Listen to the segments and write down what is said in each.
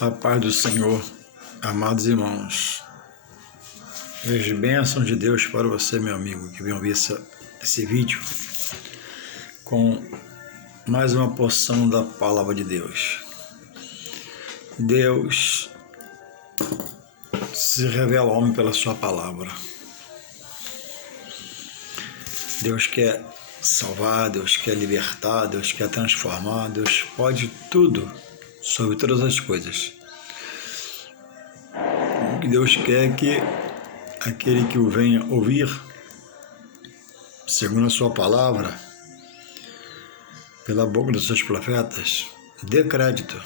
A paz do Senhor, amados irmãos. E as bênçãos de Deus para você, meu amigo, que vem ouvir esse vídeo com mais uma porção da palavra de Deus. Deus se revela ao homem pela sua palavra. Deus quer salvar, Deus quer libertar, Deus quer transformar, Deus pode tudo sobre todas as coisas. O que Deus quer é que aquele que o venha ouvir, segundo a sua palavra, pela boca dos seus profetas, dê crédito.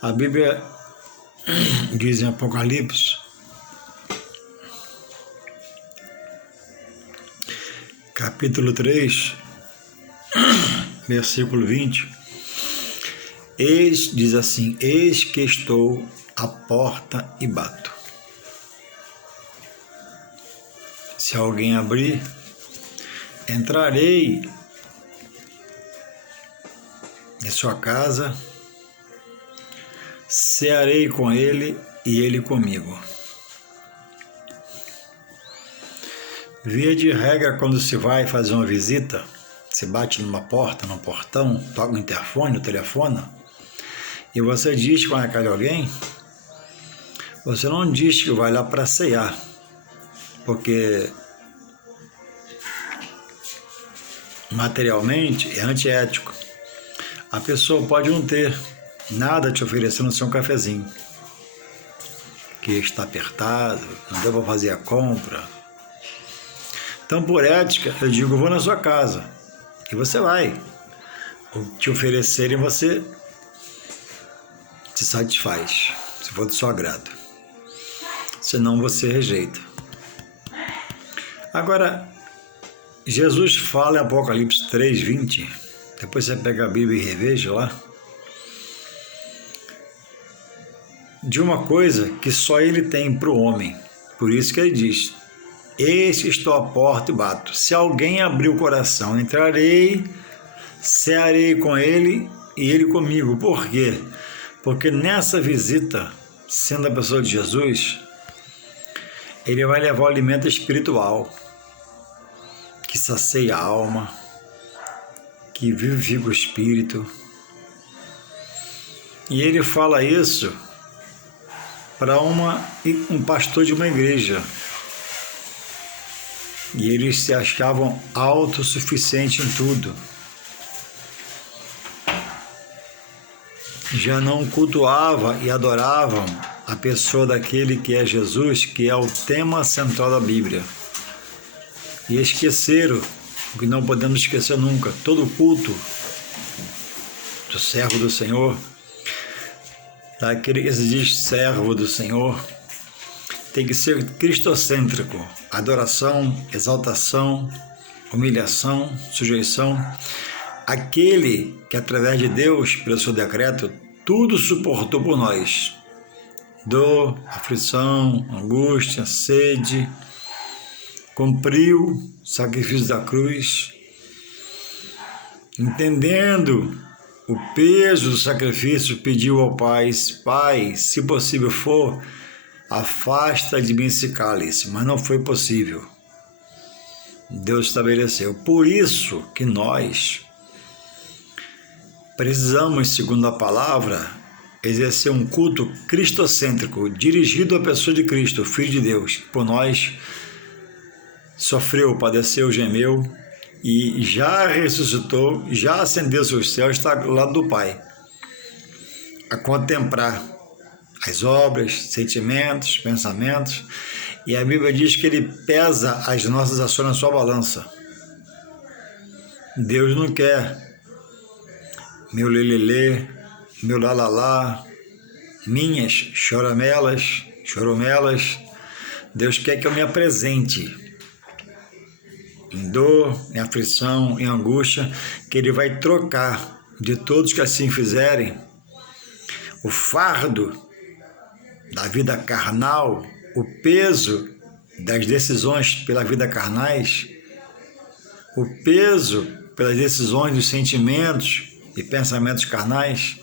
A Bíblia diz em Apocalipse, capítulo 3, versículo 20, diz assim: eis que estou à porta e bato. Se alguém abrir, entrarei em sua casa, cearei com ele e ele comigo. Via de regra, quando se vai fazer uma visita, se bate numa porta, num portão, toca o interfone, o telefone, e você diz com a cara de alguém, você não diz que vai lá para cear, porque materialmente é antiético. A pessoa pode não ter nada te oferecendo seu cafezinho, que está apertado, não deu para fazer a compra. Então, por ética, eu digo, vou na sua casa, e você vai. O que te oferecerem, você se satisfaz, se for do seu agrado. Senão, você rejeita. Agora, Jesus fala em Apocalipse 3, 20, depois você pega a Bíblia e reveja lá, de uma coisa que só ele tem para o homem. Por isso que ele diz, eis que estou à porta e bato. Se alguém abrir o coração, entrarei, cearei com ele e ele comigo. Por quê? Porque nessa visita, sendo a pessoa de Jesus, ele vai levar o alimento espiritual, que sacia a alma, que vivifica o espírito. E ele fala isso para um pastor de uma igreja. E eles se achavam autossuficientes em tudo. Já não cultuavam e adoravam a pessoa daquele que é Jesus, que é o tema central da Bíblia. E esqueceram, o que não podemos esquecer nunca, todo culto do servo do Senhor, daquele que se diz servo do Senhor, tem que ser cristocêntrico. Adoração, exaltação, humilhação, sujeição. Aquele que, através de Deus, pelo seu decreto, tudo suportou por nós. Dor, aflição, angústia, sede, cumpriu o sacrifício da cruz, entendendo o peso do sacrifício, pediu ao Pai, Pai, se possível for, afasta de mim esse cálice, mas não foi possível. Deus estabeleceu. Por isso que nós precisamos, segundo a palavra, exercer um culto cristocêntrico, dirigido à pessoa de Cristo, o Filho de Deus, que por nós sofreu, padeceu, gemeu e já ressuscitou, já ascendeu aos céus, está ao lado do Pai, a contemplar as obras, sentimentos, pensamentos, e a Bíblia diz que ele pesa as nossas ações na sua balança. Deus não quer meu lelelê, meu lalala, minhas choramelas, choromelas. Deus quer que eu me apresente em dor, em aflição, em angústia, que ele vai trocar de todos que assim fizerem o fardo da vida carnal, o peso das decisões pela vida carnais, o peso pelas decisões dos sentimentos e pensamentos carnais,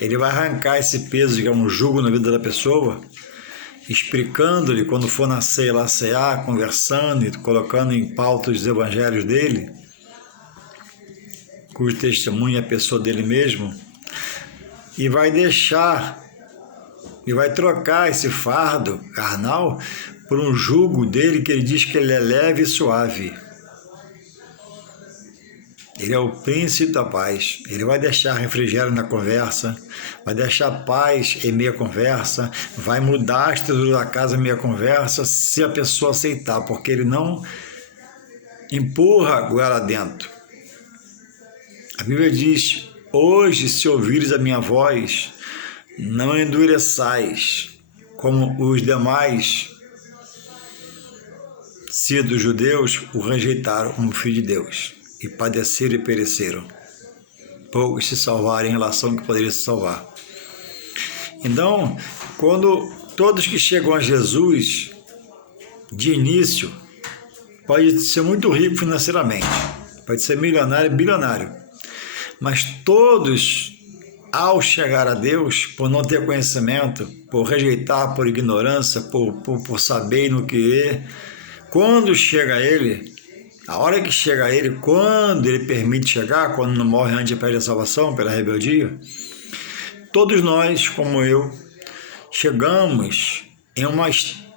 Ele vai arrancar esse peso que é um jugo na vida da pessoa, explicando-lhe quando for na ceia lá cear, conversando e colocando em pauta os evangelhos dele, cujo testemunho é a pessoa dele mesmo, e vai deixar, e vai trocar esse fardo carnal por um jugo dele que ele diz que ele é leve e suave. Ele é o príncipe da paz. Ele vai deixar refrigério na conversa, vai deixar paz em meia conversa, vai mudar a estrutura da casa em meia conversa, se a pessoa aceitar, porque ele não empurra a goela dentro. A Bíblia diz: hoje, se ouvires a minha voz, não endureçais, como os demais, se dos judeus o rejeitaram como filho de Deus, e padeceram e pereceram. Poucos se salvaram em relação ao que poderia se salvar. Então, quando todos que chegam a Jesus, de início, pode ser muito rico financeiramente, pode ser milionário, bilionário, mas todos, ao chegar a Deus, por não ter conhecimento, por rejeitar, por ignorância, por saber e não querer, quando chega a Ele, a hora que chega a Ele, quando Ele permite chegar, quando não morre antes de perder a salvação pela rebeldia, todos nós, como eu, chegamos em uma,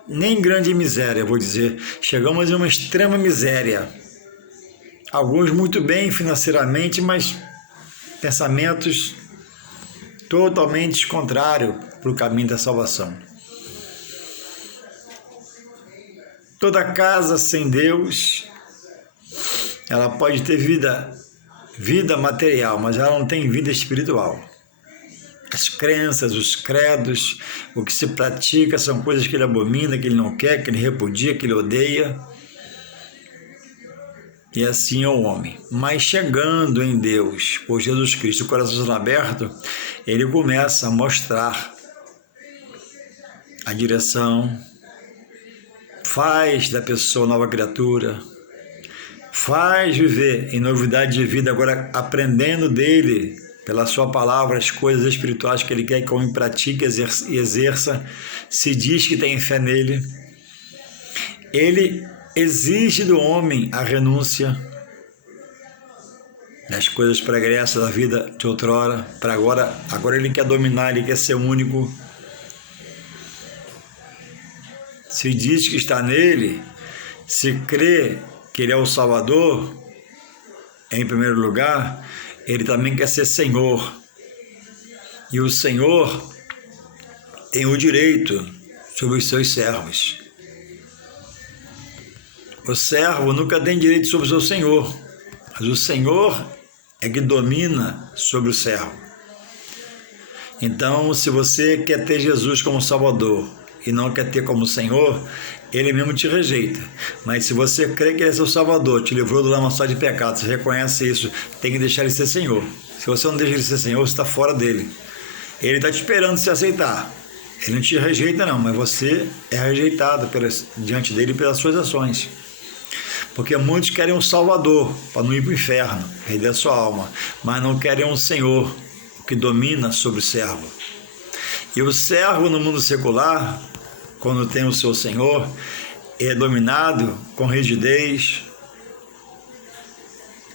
nem grande miséria, vou dizer, chegamos em uma extrema miséria. Alguns muito bem financeiramente, mas pensamentos totalmente contrários para o caminho da salvação. Toda casa sem Deus, ela pode ter vida material, mas ela não tem vida espiritual. As crenças, os credos, o que se pratica são coisas que ele abomina, que ele não quer, que ele repudia, que ele odeia. E assim é o homem. Mas chegando em Deus, por Jesus Cristo, o coração aberto, ele começa a mostrar a direção, faz da pessoa nova criatura, faz viver em novidade de vida, agora aprendendo dele, pela sua palavra, as coisas espirituais que ele quer que o homem pratique e exerça, se diz que tem fé nele. Ele exige do homem a renúncia das coisas pregressas da vida de outrora, para agora ele quer dominar, ele quer ser único. Se diz que está nele, se crê que ele é o Salvador, em primeiro lugar, ele também quer ser Senhor. E o Senhor tem o direito sobre os seus servos. O servo nunca tem direito sobre o seu senhor, mas o Senhor é que domina sobre o servo. Então, se você quer ter Jesus como Salvador e não quer ter como Senhor, Ele mesmo te rejeita. Mas se você crê que Ele é seu Salvador, te livrou do lamaçal de pecado, você reconhece isso, tem que deixar Ele ser Senhor. Se você não deixa Ele ser Senhor, você está fora dele. Ele está te esperando se aceitar. Ele não te rejeita não, mas você é rejeitado diante dele pelas suas ações. Porque muitos querem um Salvador para não ir para o inferno, perder a sua alma, mas não querem um Senhor que domina sobre o servo. E o servo no mundo secular, quando tem o seu Senhor, é dominado com rigidez,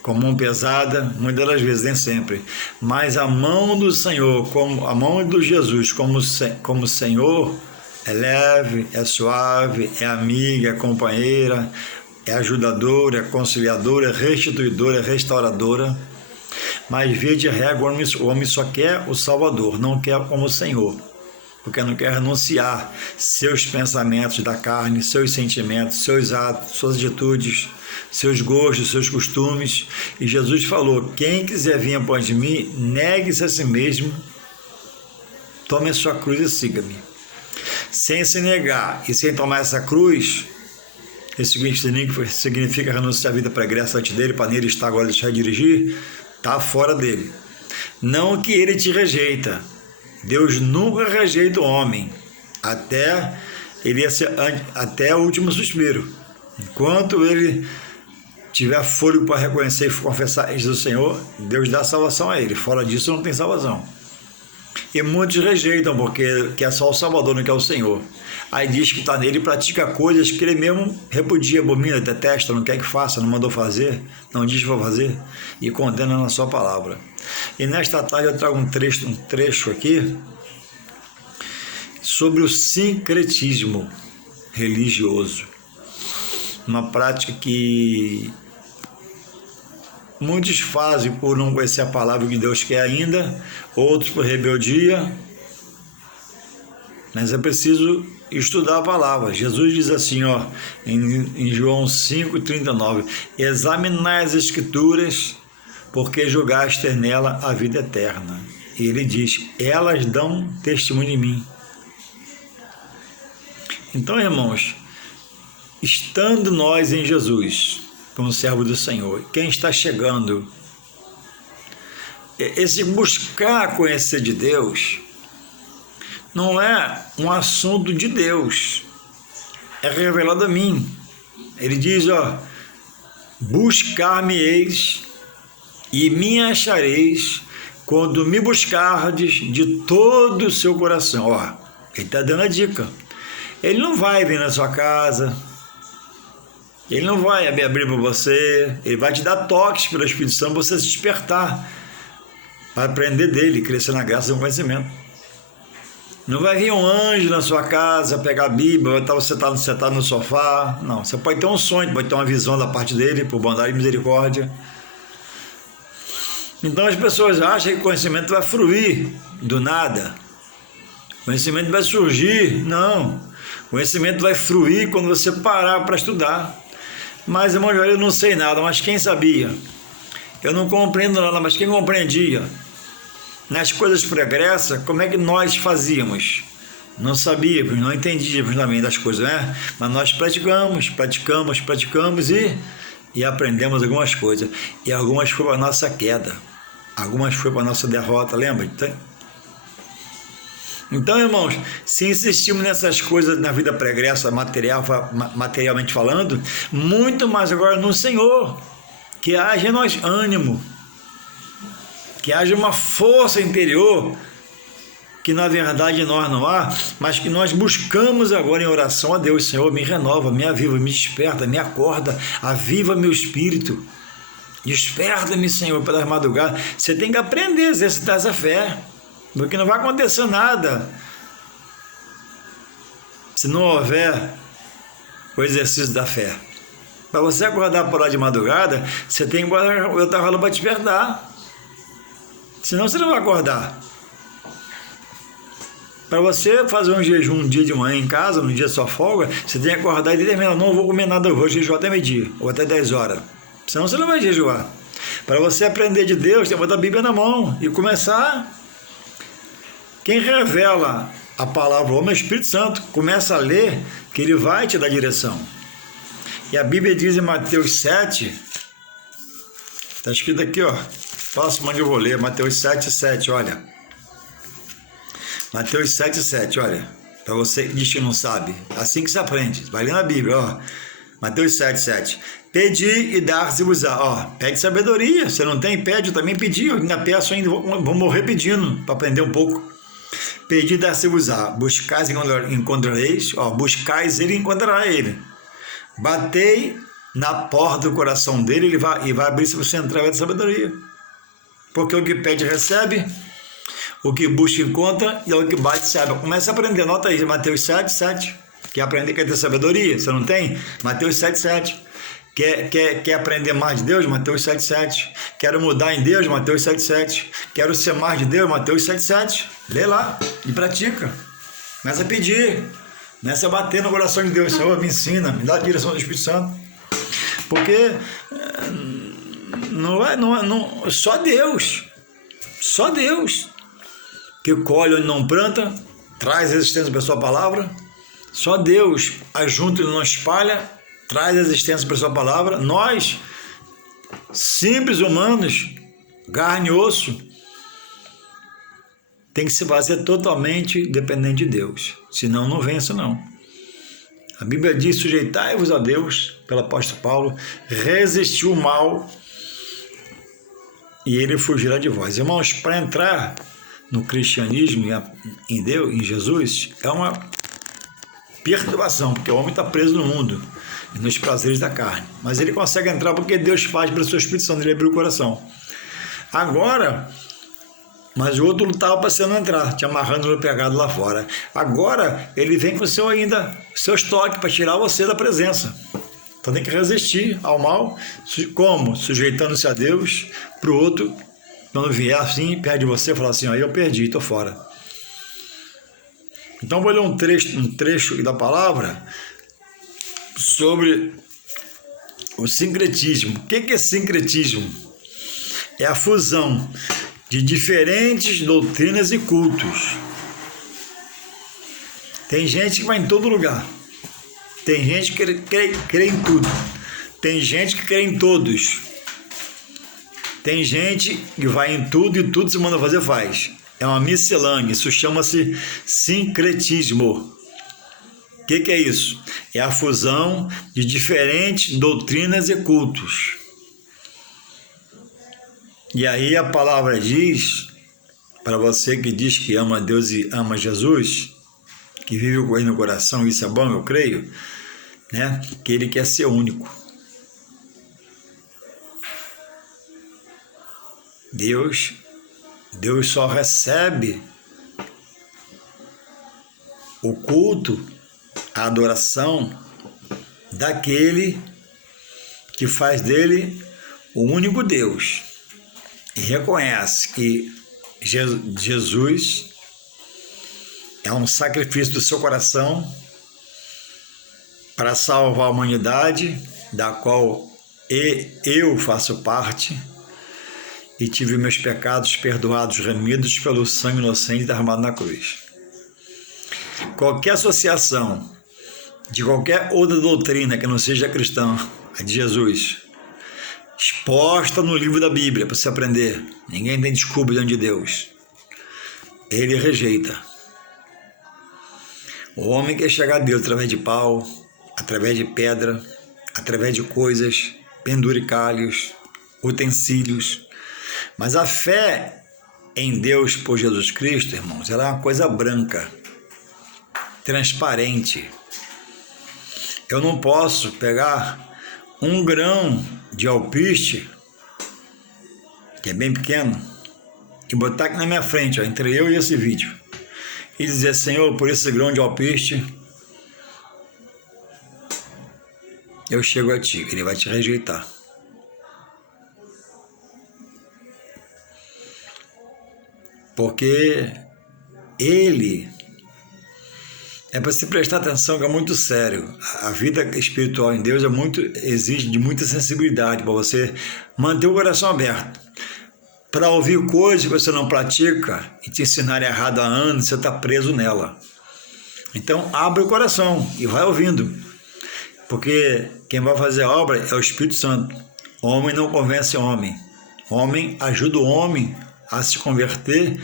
com mão pesada, muitas das vezes, nem sempre. Mas a mão do Senhor, como a mão do Jesus, como Senhor, é leve, é suave, é amiga, é companheira, é ajudadora, é conciliadora, é restituidora, é restauradora. Mas, via de regra, o homem só quer o Salvador, não quer como Senhor, porque não quer renunciar seus pensamentos da carne, seus sentimentos, seus atos, suas atitudes, seus gostos, seus costumes. E Jesus falou: quem quiser vir após de mim, negue-se a si mesmo, tome a sua cruz e siga-me. Sem se negar e sem tomar essa cruz, isso significa renunciar à vida pregressa antes dele, para nele estar agora deixar de dirigir, está fora dele. Não que ele te rejeita. Deus nunca rejeita o homem, até o último suspiro. Enquanto ele tiver fôlego para reconhecer e confessar Jesus Senhor, Deus dá salvação a ele. Fora disso, não tem salvação. E muitos rejeitam, porque quer só o Salvador, não quer o Senhor. Aí diz que está nele e pratica coisas que ele mesmo repudia, abomina, detesta, não quer que faça, não mandou fazer, não diz para fazer, e condena na sua palavra. E nesta tarde eu trago um trecho aqui sobre o sincretismo religioso. Uma prática que muitos fazem por não conhecer a palavra que Deus quer ainda, outros por rebeldia, mas é preciso estudar a palavra. Jesus diz assim, ó, em João 5,39, examinai as Escrituras, porque julgaste ter nela a vida eterna. E ele diz, elas dão testemunho em mim. Então, irmãos, estando nós em Jesus, como servo do Senhor, quem está chegando, esse buscar conhecer de Deus, não é um assunto de Deus, é revelado a mim. Ele diz, ó, buscar-me-eis e me achareis quando me buscardes de todo o seu coração. Ó, ele está dando a dica. Ele não vai vir na sua casa, ele não vai abrir para você, ele vai te dar toques pelo Espírito Santo para você se despertar, para aprender dele, crescer na graça e no conhecimento. Não vai vir um anjo na sua casa, pegar a Bíblia, você está sentado no sofá. Não, você pode ter um sonho, pode ter uma visão da parte dele, por bondade e misericórdia. Então as pessoas acham que o conhecimento vai fluir do nada. O conhecimento vai surgir. Não. O conhecimento vai fluir quando você parar para estudar. Mas, irmão, eu não sei nada, mas quem sabia? Eu não compreendo nada, mas quem compreendia? Nas coisas pregressas, como é que nós fazíamos? Não sabíamos, não entendíamos também das coisas, né? Mas nós praticamos e aprendemos algumas coisas. E algumas foi para a nossa queda, algumas foi para a nossa derrota, lembra? Então, irmãos, se insistimos nessas coisas na vida pregressa, materialmente falando, muito mais agora no Senhor, que haja em nós ânimo, que haja uma força interior, que na verdade em nós não há, mas que nós buscamos agora em oração a Deus. Senhor, me renova, me aviva, me desperta, me acorda, aviva meu espírito, desperta-me, Senhor, pelas madrugadas. Você tem que aprender a exercitar essa fé, porque não vai acontecer nada se não houver o exercício da fé. Para você acordar por lá de madrugada, você tem que botar o teu para despertar. Senão você não vai acordar. Para você fazer um jejum um dia de manhã em casa, no dia da sua folga, você tem que acordar e determinar, não vou comer nada, eu vou jejuar até meio-dia, ou até 10 horas. Senão você não vai jejuar. Para você aprender de Deus, tem que botar a Bíblia na mão e começar. Quem revela a palavra ao homem é o Espírito Santo. Começa a ler, que ele vai te dar direção. E a Bíblia diz em Mateus 7, está escrito aqui, ó. Próximo onde eu vou ler, Mateus 7,7, olha. Mateus 7,7, olha. Para você que diz que não sabe. Assim que se aprende. Vai ler na Bíblia, ó. Mateus 7,7. Pedi e dar-se-vos-á. Ó, pede sabedoria. Você não tem? Pede, eu também pedi. Eu ainda peço ainda, vou morrer pedindo, para aprender um pouco. Pedi e dar-se-vos-á. Buscais e encontrareis. Ó, buscais ele e encontrará ele. Batei na porta do coração dele, ele vai abrir se você entrar da sabedoria. Porque o que pede recebe, o que busca encontra, e o que bate sabe. Começa a aprender, anota aí, Mateus 7,7. Quer aprender, quer ter sabedoria? Você não tem? Mateus 7,7. Quer aprender mais de Deus? Mateus 7,7. Quero mudar em Deus? Mateus 7,7. Quero ser mais de Deus? Mateus 7,7. Lê lá e pratica. Começa a pedir. Começa a bater no coração de Deus. Senhor, me ensina, me dá a direção do Espírito Santo. Porque não, só Deus que colhe onde não planta, traz existência para a sua palavra. Só Deus ajunta e não espalha, traz existência para a sua palavra. Nós, simples humanos, carne e osso, tem que se fazer totalmente dependente de Deus, senão não vence não. A Bíblia diz, sujeitai-vos a Deus, pelo apóstolo Paulo, resistiu o mal e ele fugirá de vós. Irmãos, para entrar no cristianismo, em Deus, em Jesus, é uma perturbação, porque o homem está preso no mundo e nos prazeres da carne. Mas ele consegue entrar porque Deus faz pelo seu Espírito Santo, ele abriu o coração. Agora, mas o outro lutava para você não entrar, te amarrando no pegado lá fora. Agora, ele vem com seus toques para tirar você da presença. Então tem que resistir ao mal. Como? Sujeitando-se a Deus, para o outro, quando vier assim, perde você, falar assim, aí eu perdi, estou fora. Então vou ler um trecho da palavra sobre o sincretismo. O que é sincretismo? É a fusão de diferentes doutrinas e cultos. Tem gente que vai em todo lugar. Tem gente que crê em tudo. Tem gente que crê em todos. Tem gente que vai em tudo e tudo se manda fazer, faz. É uma miscelânea. Isso chama-se sincretismo. O que é isso? É a fusão de diferentes doutrinas e cultos. E aí a palavra diz, para você que diz que ama Deus e ama Jesus, que vive com ele no coração, isso é bom, eu creio, né? Que ele quer ser único. Deus só recebe o culto, a adoração daquele que faz dele o único Deus e reconhece que Jesus é um sacrifício do seu coração para salvar a humanidade, da qual eu faço parte, e tive meus pecados perdoados, remidos pelo sangue inocente derramado na cruz. Qualquer associação de qualquer outra doutrina que não seja cristã, a de Jesus, exposta no livro da Bíblia para você aprender, ninguém tem desculpa diante de Deus, ele rejeita. O homem quer chegar a Deus através de pau, através de pedra, através de coisas, penduricalhos, utensílios. Mas a fé em Deus por Jesus Cristo, irmãos, ela é uma coisa branca, transparente. Eu não posso pegar 1 grão de alpiste, que é bem pequeno, e botar aqui na minha frente, ó, entre eu e esse vídeo, e dizer, Senhor, por esse grão de alpiste, eu chego a ti. Ele vai te rejeitar. Porque ele é para se prestar atenção, que é muito sério. A vida espiritual em Deus exige de muita sensibilidade para você manter o coração aberto. Para ouvir coisas que você não pratica e te ensinar errado há anos, você está preso nela. Então, abre o coração e vai ouvindo. Porque quem vai fazer a obra é o Espírito Santo. Homem não convence homem. Homem ajuda o homem a se converter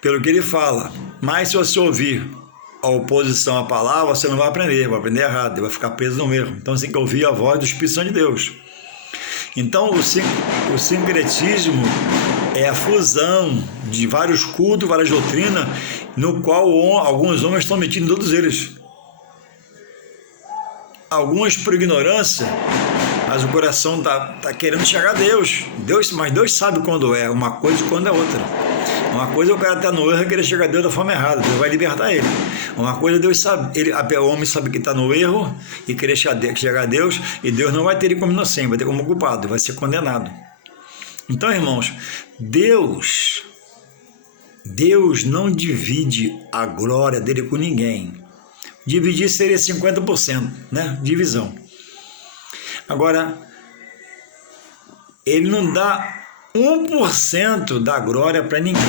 pelo que ele fala. Mas se você ouvir a oposição à palavra, você não vai aprender errado, vai ficar preso no erro. Então você tem que ouvir a voz do Espírito Santo de Deus. Então o sincretismo é a fusão de vários cultos, várias doutrinas, no qual alguns homens estão metidos em todos eles. Alguns por ignorância, mas o coração está querendo chegar a Deus. Mas Deus sabe quando é uma coisa e quando é outra. Uma coisa é o cara estar no erro e querer chegar a Deus da forma errada. Deus vai libertar ele. Uma coisa Deus sabe, o homem sabe que está no erro e querer chegar a Deus, e Deus não vai ter ele como inocente, vai ter como culpado, vai ser condenado. Então, irmãos, Deus não divide a glória dele com ninguém. Dividir seria 50%, né? Divisão. Agora, ele não dá 1% da glória para ninguém.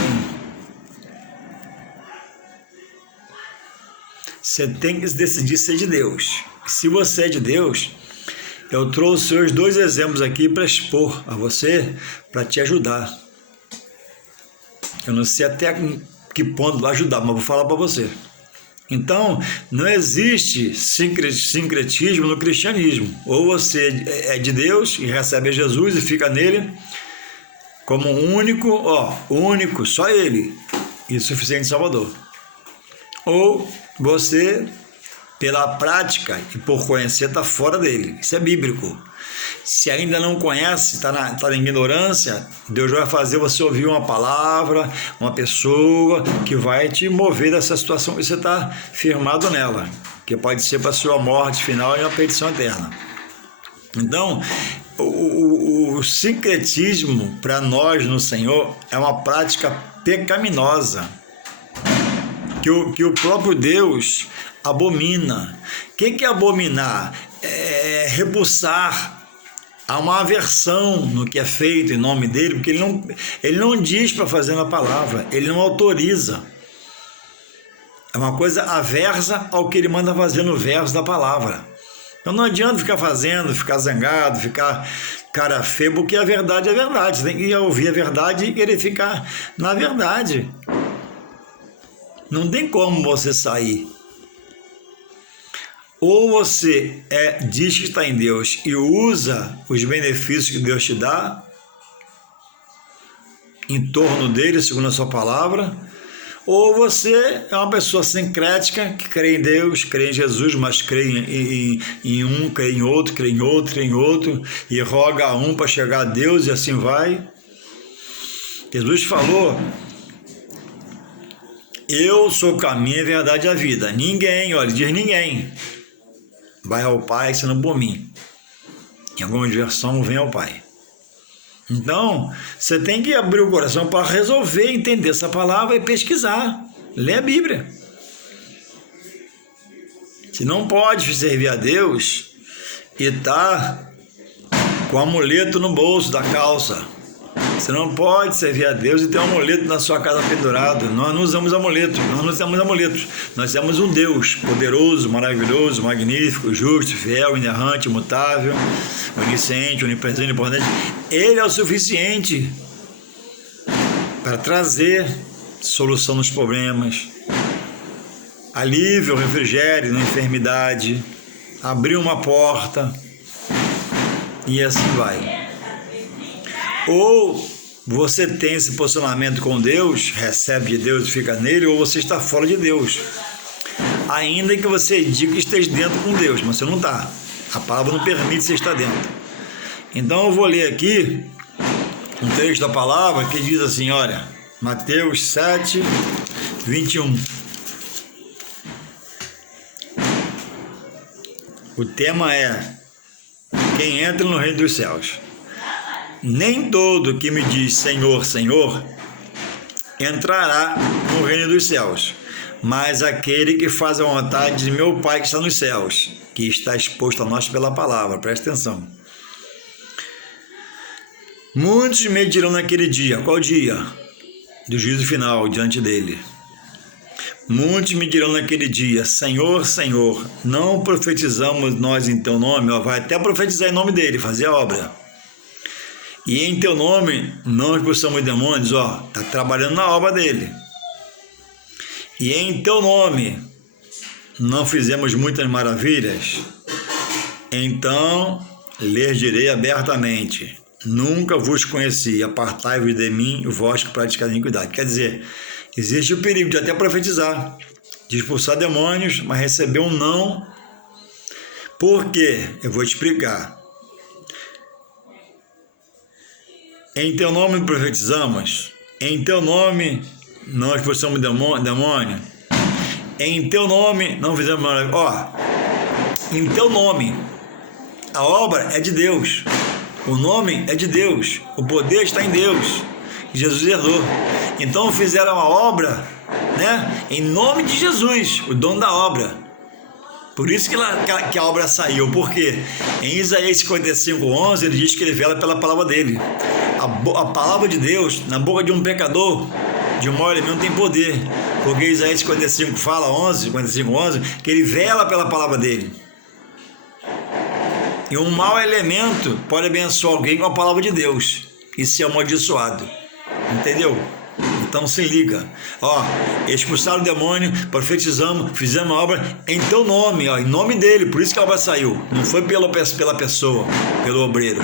Você tem que decidir ser de Deus. Se você é de Deus, eu trouxe hoje 2 exemplos aqui para expor a você, para te ajudar. Eu não sei até que ponto vai ajudar, mas vou falar para você. Então, não existe sincretismo no cristianismo. Ou você é de Deus e recebe Jesus e fica nele, como único, só Ele, e suficiente Salvador. Ou você, pela prática e por conhecer, está fora dele. Isso é bíblico. Se ainda não conhece, está na ignorância, Deus vai fazer você ouvir uma palavra, uma pessoa que vai te mover dessa situação que você está firmado nela, que pode ser para a sua morte final e uma perdição eterna. Então, o sincretismo para nós no Senhor é uma prática pecaminosa, que o próprio Deus abomina. O que é abominar? É repulsar. Há uma aversão no que é feito em nome dele, porque ele não diz para fazer na palavra, ele não autoriza. É uma coisa aversa ao que ele manda fazer no verso da palavra. Então não adianta ficar fazendo, ficar zangado, ficar cara feio, porque a verdade é verdade. Você tem que ouvir a verdade e querer ficar na verdade. Não tem como você sair. Ou você diz que está em Deus e usa os benefícios que Deus te dá em torno dele, segundo a sua palavra, ou você é uma pessoa sincrética que crê em Deus, crê em Jesus, mas crê em um, crê em outro, crê em outro, crê em outro, e roga a um para chegar a Deus e assim vai. Jesus falou: eu sou o caminho, a verdade e a vida. Ninguém, olha, diz ninguém vai ao Pai senão por mim. Em alguma versão, vem ao Pai. Então, você tem que abrir o coração para resolver entender essa palavra e pesquisar. Ler a Bíblia. Você não pode servir a Deus e estar com o amuleto no bolso da calça. Você não pode servir a Deus e ter um amuleto na sua casa pendurado. Nós não usamos amuletos, nós não temos amuletos. Nós temos um Deus poderoso, maravilhoso, magnífico, justo, fiel, inerrante, imutável, onisciente, onipresente, onipotente. Ele é o suficiente para trazer solução nos problemas, alívio, refrigério na enfermidade, abrir uma porta e assim vai. Ou você tem esse posicionamento com Deus, recebe de Deus e fica nele, ou você está fora de Deus. Ainda que você diga que esteja dentro com Deus, mas você não está. A palavra não permite você estar dentro. Então eu vou ler aqui um trecho da palavra que diz assim, olha, Mateus 7, 21. O tema é: quem entra no reino dos céus. Nem todo que me diz Senhor, Senhor, entrará no reino dos céus, mas aquele que faz a vontade de meu Pai que está nos céus, que está exposto a nós pela palavra. Presta atenção. Muitos me dirão naquele dia. Qual dia? Do juízo final diante dele. Muitos me dirão naquele dia: Senhor, Senhor, não profetizamos nós em teu nome? Vai até profetizar em nome dele, fazer a obra. E em teu nome não expulsamos demônios, está trabalhando na obra dele. E em teu nome não fizemos muitas maravilhas? Então lhes direi abertamente: nunca vos conheci, apartai-vos de mim, vós que praticais iniquidade. Quer dizer, existe o perigo de até profetizar, de expulsar demônios, mas receber um não. Por quê? Eu vou te explicar. Em teu nome profetizamos, em teu nome não expulsamos demônio, em teu nome não fizemos maravilha. Em teu nome, a obra é de Deus, o nome é de Deus, o poder está em Deus, Jesus herdou. Então fizeram a obra, em nome de Jesus, o dono da obra. Por isso que a obra saiu, porque em Isaías 55:11 ele diz que ele vela pela palavra dele. A palavra de Deus na boca de um pecador, de um mau elemento, tem poder, porque Isaías 55 fala, 55:11, que ele vela pela palavra dele. E um mau elemento pode abençoar alguém com a palavra de Deus e ser amaldiçoado, entendeu? Então se liga. Ó, expulsaram o demônio, profetizamos, fizemos a obra em teu nome, ó, em nome dele. Por isso que a obra saiu. Não foi pela pessoa, pelo obreiro.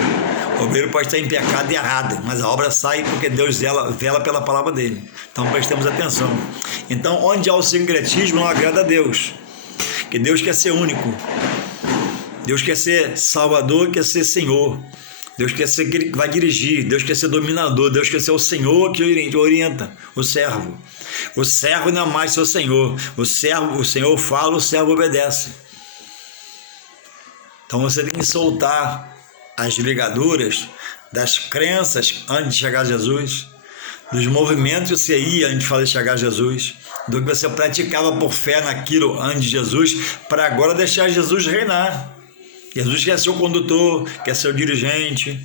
O obreiro pode estar em pecado e errado, mas a obra sai porque Deus vela pela palavra dele. Então prestemos atenção. Então, onde há o sincretismo, não agrada a Deus. Porque Deus quer ser único. Deus quer ser Salvador, quer ser Senhor. Deus quer ser que vai dirigir. Deus quer ser dominador. Deus quer ser o Senhor que orienta o servo. O servo não é mais seu Senhor. O Senhor fala, o servo obedece. Então você tem que soltar as ligaduras das crenças antes de chegar a Jesus, dos movimentos que você ia antes de chegar a Jesus, do que você praticava por fé naquilo antes de Jesus, para agora deixar Jesus reinar. Jesus quer ser o condutor, quer ser o dirigente.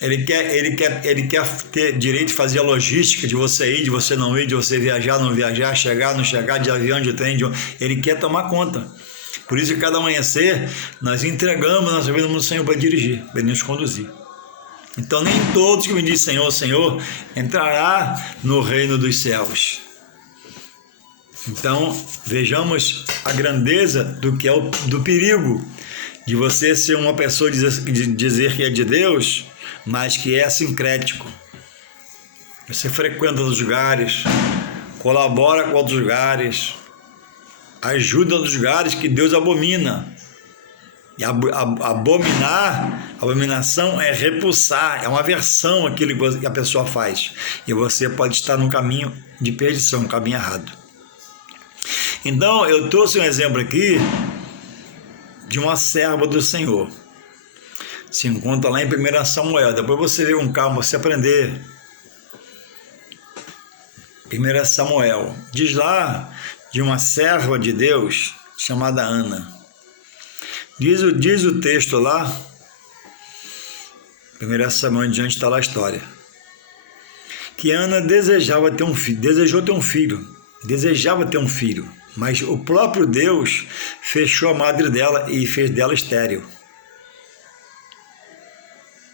Ele quer ter direito de fazer a logística de você ir, de você não ir, de você viajar, não viajar, chegar, não chegar, de avião, de trem. Ele quer tomar conta. Por isso que cada amanhecer nós entregamos nossa vida no Senhor para dirigir, para nos conduzir. Então nem todos que me dizem Senhor, Senhor, entrará no reino dos céus. Então vejamos a grandeza do que é do perigo de você ser uma pessoa dizer que é de Deus, mas que é sincrético. Você frequenta os lugares, colabora com outros lugares, ajuda nos lugares que Deus abomina. E abominação é repulsar, é uma aversão àquilo que a pessoa faz. E você pode estar num caminho de perdição, um caminho errado. Então, eu trouxe um exemplo aqui de uma serva do Senhor. Se encontra lá em 1 Samuel. Depois você vê com calma, você aprender. 1 Samuel. Diz lá de uma serva de Deus chamada Ana. Diz o texto lá, 1 Samuel em diante está lá a história, que Ana desejava ter um filho, desejava ter um filho, mas o próprio Deus fechou a madre dela e fez dela estéril.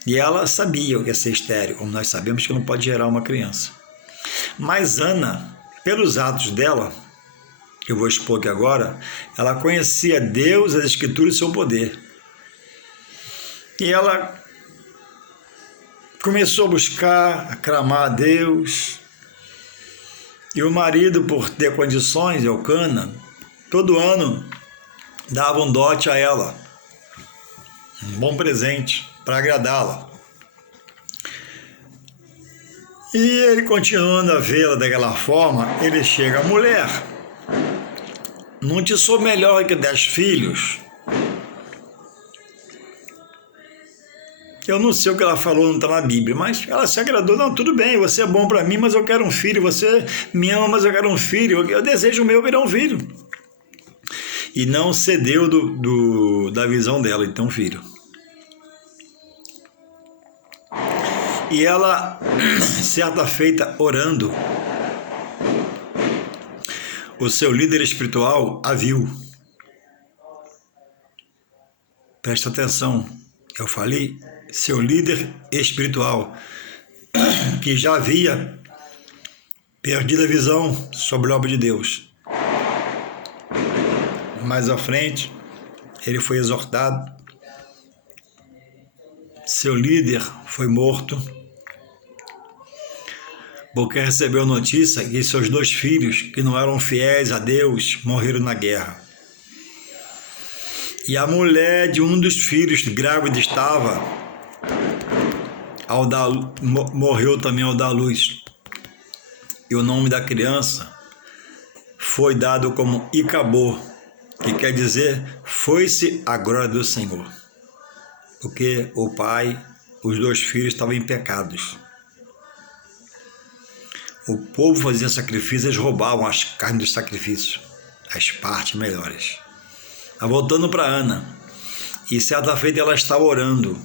E ela sabia o que é ser estéril, como nós sabemos que não pode gerar uma criança. Mas Ana, pelos atos dela, que eu vou expor aqui agora, ela conhecia Deus, as Escrituras e seu poder. E ela começou a buscar, a clamar a Deus. E o marido, por ter condições, Elcana, todo ano dava um dote a ela, um bom presente para agradá-la. E ele, continuando a vê-la daquela forma, ele chega: mulher, não te sou melhor que 10 filhos? Eu não sei o que ela falou, não está na Bíblia, mas ela se agradou. Não, tudo bem, você é bom para mim, mas eu quero um filho. Você me ama, mas eu quero um filho. Eu desejo o meu virar um filho. E não cedeu da visão dela, então, filho. E ela, certa feita, orando, o seu líder espiritual a viu. Presta atenção, eu falei, seu líder espiritual, que já havia perdido a visão sobre a obra de Deus. Mais à frente, ele foi exortado, seu líder foi morto, porque recebeu notícia que seus 2 filhos, que não eram fiéis a Deus, morreram na guerra. E a mulher de um dos filhos, grávida estava, morreu também ao dar luz. E o nome da criança foi dado como Icabô, que quer dizer, foi-se a glória do Senhor. Porque o pai, os 2 filhos estavam em pecados. O povo fazia sacrifício, eles roubavam as carnes do sacrifício, as partes melhores. Mas voltando para Ana, e certa feita ela estava orando,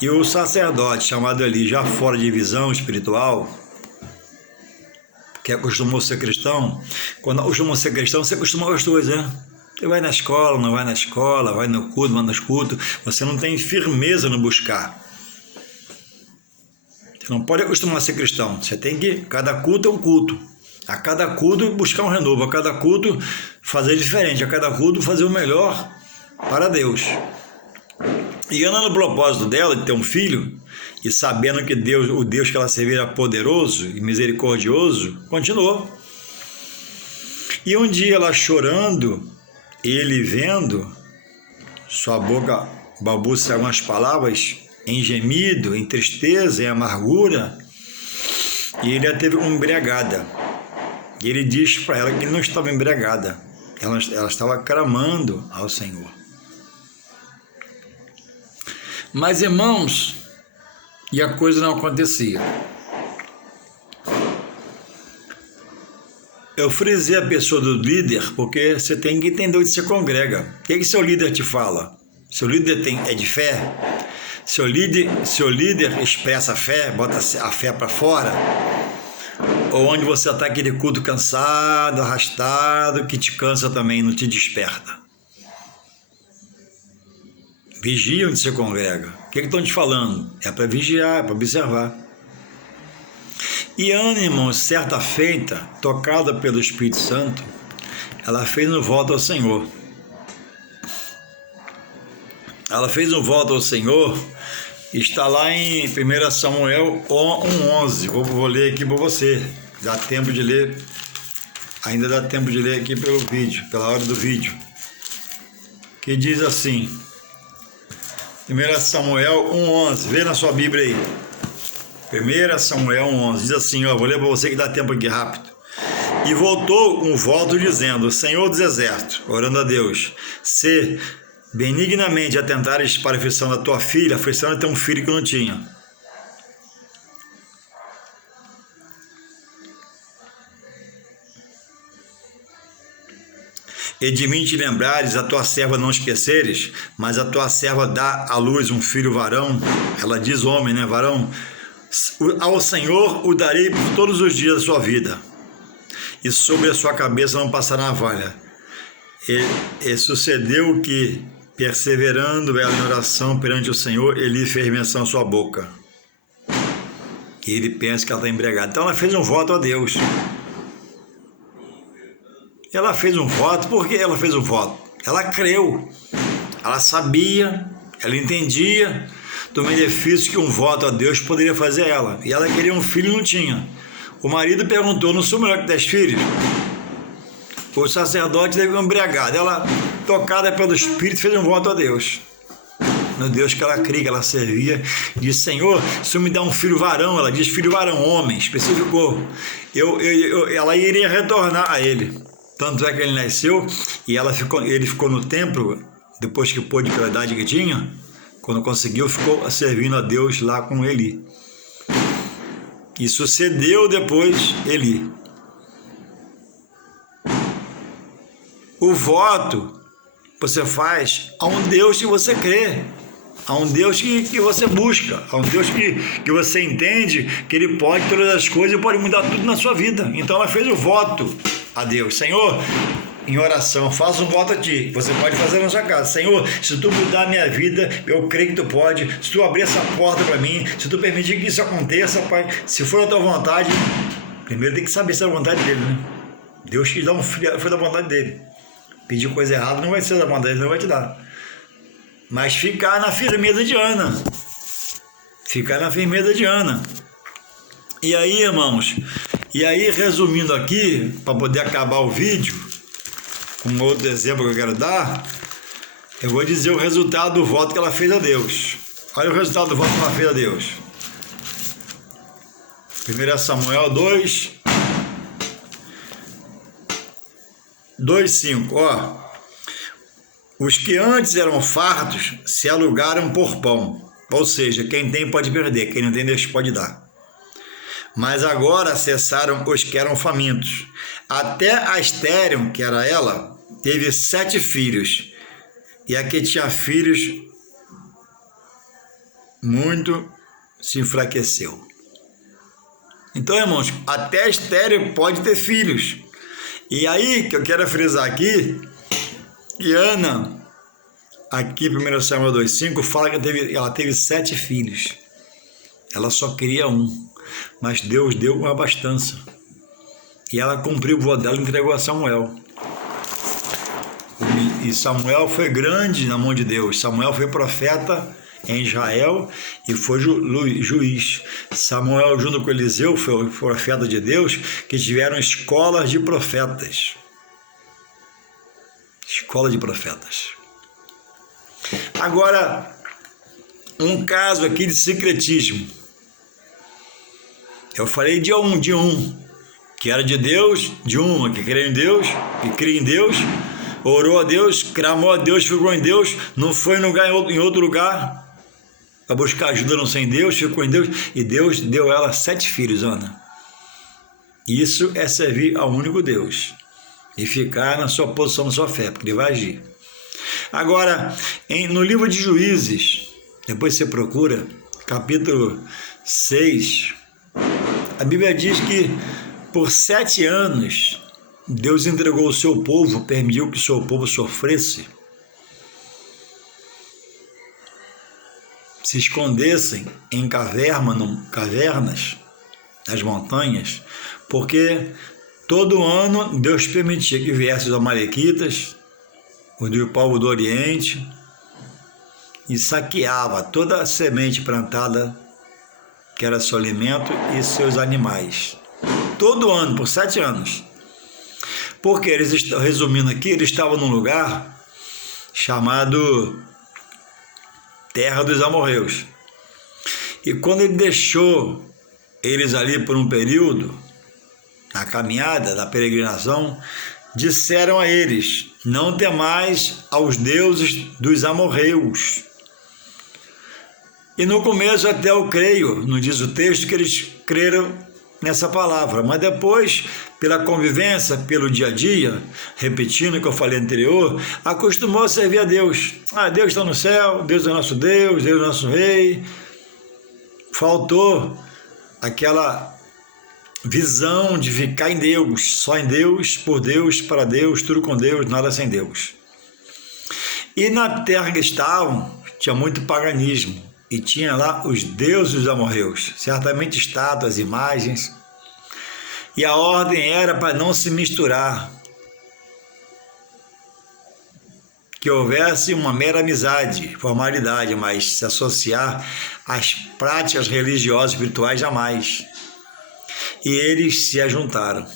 e o sacerdote, chamado ali, já fora de visão espiritual, que acostumou a ser cristão, quando acostumou a ser cristão, você acostuma com as coisas, né? Você vai na escola, não vai na escola, vai no culto, não vai no culto, você não tem firmeza no buscar. Você não pode acostumar a ser cristão. Você tem que, cada culto é um culto. A cada culto buscar um renovo, a cada culto fazer diferente, a cada culto fazer o melhor para Deus. E Ana, no propósito dela de ter um filho, e sabendo que Deus, o Deus que ela servia era poderoso e misericordioso, continuou. E um dia ela chorando, ele vendo, sua boca balbucia algumas palavras em gemido, em tristeza, em amargura, e ele a teve embriagada. E ele diz para ela que não estava embriagada, ela estava clamando ao Senhor. Mas, irmãos, e a coisa não acontecia. Eu frisei a pessoa do líder, porque você tem que entender onde você congrega. O que seu líder te fala? Seu líder é de fé? Seu líder expressa a fé, bota a fé para fora? Ou onde você está aquele culto cansado, arrastado, que te cansa também, não te desperta? Vigia onde você congrega. O que estão te falando? É para vigiar, é para observar. E Ana, irmãos, certa feita, tocada pelo Espírito Santo, ela fez um voto ao Senhor. Ela fez um voto ao Senhor, está lá em 1 Samuel 1:11. Vou ler aqui para você. Dá tempo de ler. Ainda dá tempo de ler aqui pelo vídeo, pela hora do vídeo. Que diz assim, 1 Samuel 1:11. Vê na sua Bíblia aí. 1 Samuel 1:11. Diz assim, ó, vou ler para você que dá tempo aqui rápido. E voltou um voto dizendo, Senhor dos Exércitos, orando a Deus, se benignamente atentares para a aflição da tua filha, a aflição de ter um filho que não tinha. E de mim te lembrares, a tua serva não esqueceres, mas a tua serva dá à luz um filho varão. Ela diz homem, né, varão? Ao Senhor o darei por todos os dias da sua vida, e sobre a sua cabeça não passará navalha. E sucedeu que, perseverando ela em oração perante o Senhor, ele fez menção à sua boca. E ele pensa que ela está embriagada. Então ela fez um voto a Deus. Ela fez um voto, por que ela fez um voto? Ela creu, ela sabia, ela entendia do benefício que um voto a Deus poderia fazer a ela. E ela queria um filho e não tinha. O marido perguntou, não sou melhor que 10 filhos? O sacerdote teve embriagado. Ela, tocada pelo Espírito, fez um voto a Deus. No Deus que ela cria, que ela servia, disse, Senhor, se me dá um filho varão, ela diz filho varão, homem, especificou, ela iria retornar a ele. Tanto é que ele nasceu e ele ficou no templo, depois que pôde pela idade que tinha, quando conseguiu, ficou servindo a Deus lá com Eli. E sucedeu depois Eli. O voto você faz a um Deus que você crê, a um Deus que você busca, a um Deus que você entende que Ele pode todas as coisas e pode mudar tudo na sua vida. Então ela fez o voto a Deus. Senhor, em oração, faça um voto a Ti. Você pode fazer na sua casa. Senhor, se Tu mudar a minha vida, eu creio que Tu pode. Se Tu abrir essa porta para mim, se Tu permitir que isso aconteça, Pai, se for a Tua vontade, primeiro tem que saber se é a vontade dEle, né? Deus quis dar um filho, foi da vontade dEle. Pedir coisa errada não vai ser da vontade dEle, não vai te dar. Mas ficar na firmeza de Ana. Ficar na firmeza de Ana. E aí, irmãos, resumindo aqui, para poder acabar o vídeo, um outro exemplo que eu quero dar, eu vou dizer o resultado do voto que ela fez a Deus. Olha o resultado do voto que ela fez a Deus. 1 Samuel 2:5, ó. Os que antes eram fartos se alugaram por pão. Ou seja, quem tem pode perder, quem não tem Deus pode dar. Mas agora cessaram os que eram famintos. Até a estéril, que era ela, teve 7 filhos. E a que tinha filhos, muito se enfraqueceu. Então, irmãos, até a estéril pode ter filhos. E aí, que eu quero frisar aqui, que Ana, aqui 1 Samuel 2:5, fala que ela teve 7 filhos. Ela só queria um, mas Deus deu com abastança. E ela cumpriu o voto dela e entregou a Samuel. E Samuel foi grande na mão de Deus. Samuel foi profeta em Israel e foi juiz. Samuel, junto com Eliseu, foi profeta de Deus, que tiveram escolas de profetas. Escola de profetas. Agora, um caso aqui de secretismo. Eu falei de um, que era de Deus, de uma que crê em Deus, que cria em Deus, orou a Deus, clamou a Deus, ficou em Deus, não foi em outro lugar para buscar ajuda não sem Deus, ficou em Deus, e Deus deu a ela 7 filhos, Ana. Isso é servir ao único Deus e ficar na sua posição, na sua fé, porque Ele vai agir. Agora, no livro de Juízes, depois você procura, capítulo 6, a Bíblia diz que por 7 anos Deus entregou o seu povo, permitiu que o seu povo sofresse, se escondessem em cavernas, nas montanhas, porque todo ano Deus permitia que viessem os amalequitas, o povo do Oriente, e saqueava toda a semente plantada, que era seu alimento, e seus animais. Todo ano, por 7 anos. Porque eles, resumindo aqui, eles estavam num lugar chamado Terra dos Amorreus. E quando ele deixou eles ali por um período, na caminhada, na peregrinação, disseram a eles: não temais aos deuses dos amorreus. E no começo até eu creio, não diz o texto, que eles creram nessa palavra, mas depois, pela convivência, pelo dia a dia, repetindo o que eu falei anterior, acostumou a servir a Deus. Deus está no céu, Deus é nosso Deus, Deus é nosso Rei. Faltou aquela visão de ficar em Deus, só em Deus, por Deus, para Deus, tudo com Deus, nada sem Deus. E na terra que estavam, tinha muito paganismo. E tinha lá os deuses dos amorreus, certamente estátuas, imagens. E a ordem era para não se misturar. Que houvesse uma mera amizade, formalidade, mas se associar às práticas religiosas e espirituais jamais. E eles se ajuntaram.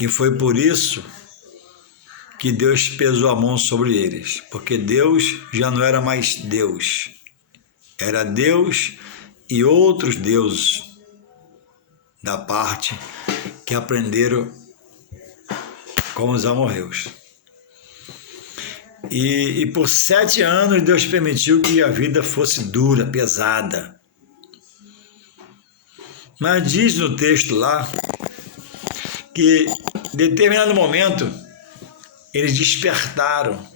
E foi por isso que Deus pesou a mão sobre eles, porque Deus já não era mais Deus, era Deus e outros deuses da parte que aprenderam com os amorreus. E por 7 anos Deus permitiu que a vida fosse dura, pesada. Mas diz no texto lá que em determinado momento eles despertaram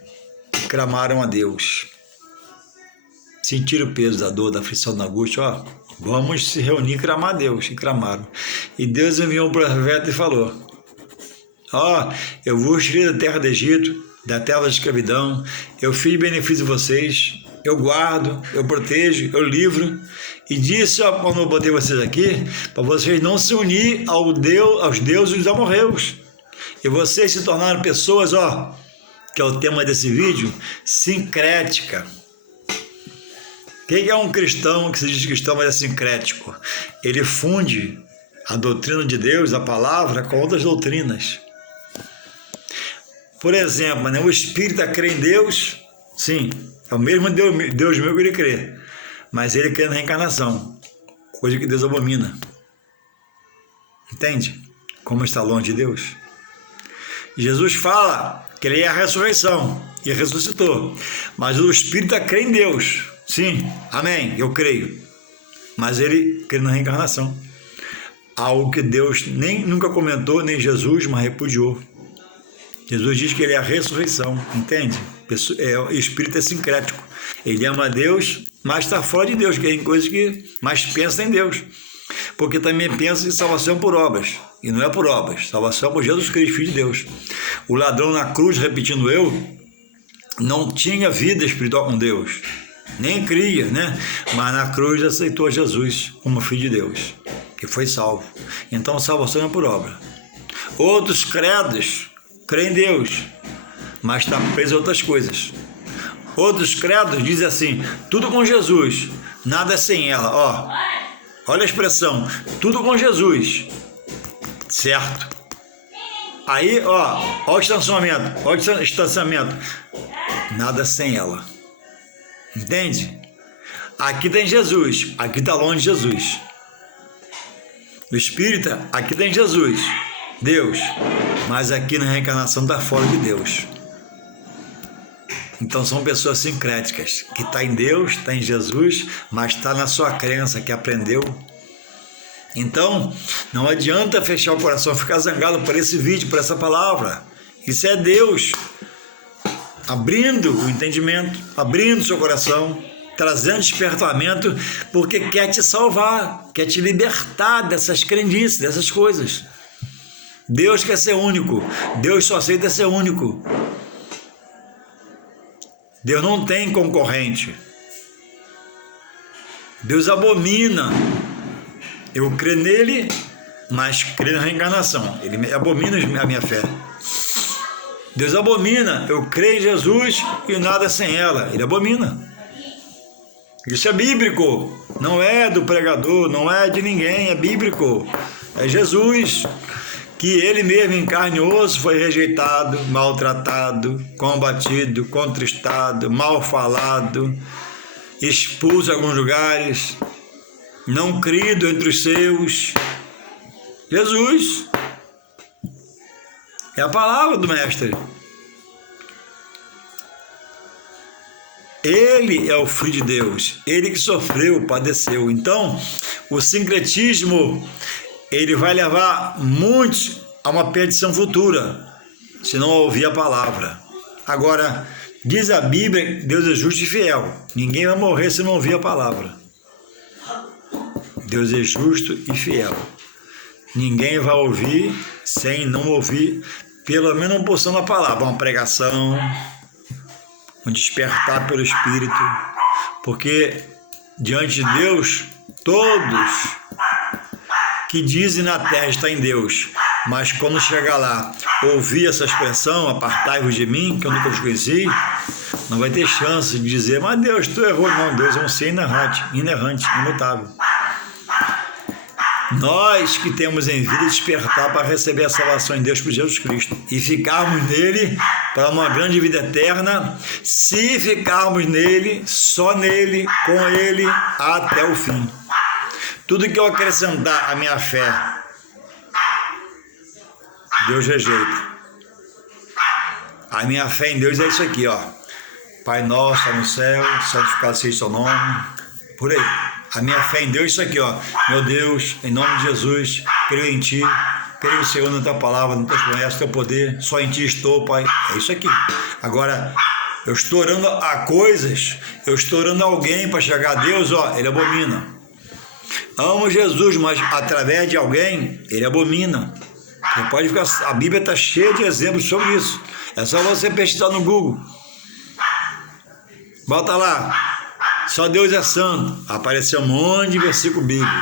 e clamaram a Deus. Sentiram o peso da dor, da aflição, da angústia. Vamos se reunir e clamar a Deus. E clamaram. E Deus enviou um profeta e falou: eu vos tirei da terra do Egito, da terra da escravidão. Eu fiz benefício a vocês. Eu guardo, eu protejo, eu livro. E disse, quando eu botei vocês aqui, para vocês não se unir aos deuses dos amorreus. E vocês se tornaram pessoas, que é o tema desse vídeo, sincrética. Quem é um cristão que se diz cristão, mas é sincrético? Ele funde a doutrina de Deus, a palavra, com outras doutrinas. Por exemplo, o espírita crê em Deus, sim, é o mesmo Deus meu que ele crê, mas ele crê na reencarnação, coisa que Deus abomina. Entende? Como está longe de Deus. Jesus fala que ele é a ressurreição e ressuscitou, mas o espírita crê em Deus. Sim, amém, eu creio. Mas ele crê na reencarnação. Algo que Deus nem nunca comentou, nem Jesus, mas repudiou. Jesus diz que ele é a ressurreição, entende? O espírito é sincrético. Ele ama a Deus, mas está fora de Deus, que tem coisas que mais pensa em Deus. Porque também pensa em salvação por obras. E não é por obras, salvação por Jesus Cristo, Filho de Deus. O ladrão na cruz, repetindo eu, não tinha vida espiritual com Deus. nem cria, né? Mas na cruz aceitou Jesus como Filho de Deus e foi salvo. Então a salvação é por obra. Outros credos creem em Deus, mas está preso a outras coisas. Outros credos dizem assim: tudo com Jesus, nada sem ela. Olha a expressão, tudo com Jesus, certo? Aí, olha o distanciamento, nada sem ela. Entende? Aqui tem Jesus, aqui está longe de Jesus. O espírita, aqui tem Jesus, Deus, mas aqui na reencarnação está fora de Deus. Então são pessoas sincréticas, que está em Deus, está em Jesus, mas está na sua crença, que aprendeu. Então, não adianta fechar o coração, ficar zangado por esse vídeo, por essa palavra. Isso é Deus abrindo o entendimento, abrindo o seu coração, trazendo despertamento, porque quer te salvar, quer te libertar dessas crendices, dessas coisas. Deus quer ser único, Deus só aceita ser único. Deus não tem concorrente. Deus abomina. Eu creio nele, mas creio na reencarnação. Ele abomina a minha fé. Deus abomina. Eu creio em Jesus e nada sem ela. Ele abomina. Isso é bíblico. Não é do pregador, não é de ninguém, é bíblico. É Jesus, que ele mesmo em carne e osso foi rejeitado, maltratado, combatido, contristado, mal falado, expulso em alguns lugares, não crido entre os seus. Jesus é a palavra do Mestre. Ele é o Filho de Deus, ele que sofreu, padeceu. Então, o sincretismo, ele vai levar muitos a uma perdição futura, se não ouvir a palavra. Agora, diz a Bíblia, Deus é justo e fiel. Ninguém vai morrer se não ouvir a palavra. Deus é justo e fiel. Ninguém vai ouvir sem não ouvir, pelo menos uma porção da palavra, uma pregação, um despertar pelo Espírito. Porque diante de Deus, todos que dizem na terra está em Deus, mas quando chegar lá, ouvir essa expressão, apartai-vos de mim, que eu nunca vos conheci, não vai ter chance de dizer, mas Deus, tu errou. Não, Deus é um ser inerrante, imutável. Nós que temos em vida despertar para receber a salvação em Deus por Jesus Cristo e ficarmos nele para uma grande vida eterna, se ficarmos nele, só nele, com ele, até o fim. Tudo que eu acrescentar à minha fé, Deus rejeita. A minha fé em Deus é isso aqui, Pai nosso, está no céu, santificado seja o seu nome, por aí. A minha fé em Deus é isso aqui, Meu Deus, em nome de Jesus, creio em Ti, creio, Senhor, na Tua palavra, nas Tuas promessas, Teu poder, só em Ti estou, Pai. É isso aqui. Agora, eu estou orando a coisas, eu estou orando a alguém para chegar a Deus, ele abomina. Amo Jesus, mas através de alguém, ele abomina. Você pode ficar, a Bíblia está cheia de exemplos sobre isso. É só você pesquisar no Google. Bota lá. Só Deus é santo. Apareceu um monte de versículo bíblico.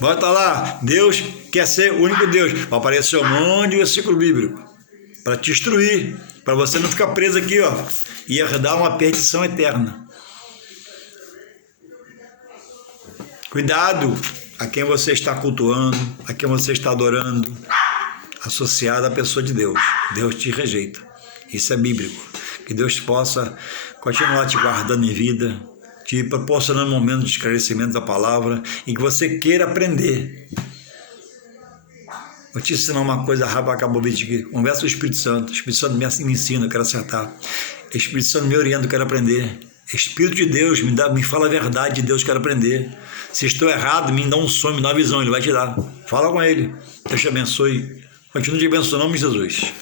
Bota lá, Deus quer ser o único Deus. Apareceu um monte de versículo bíblico. Para te instruir, para você não ficar preso aqui, e herdar uma perdição eterna. Cuidado a quem você está cultuando, a quem você está adorando, associado à pessoa de Deus. Deus te rejeita. Isso é bíblico. Que Deus possa continuar te guardando em vida, te proporcionando momentos de esclarecimento da palavra e que você queira aprender. Vou te ensinar uma coisa rápida, acabou o vídeo aqui. Conversa com o Espírito Santo me ensina, eu quero acertar. O Espírito Santo me orienta, eu quero aprender. Espírito de Deus me fala a verdade de Deus, eu quero aprender. Se estou errado, me dá um sonho, me dá uma visão, Ele vai te dar. Fala com Ele. Deus te abençoe. Continue te abençoando em nome de Jesus.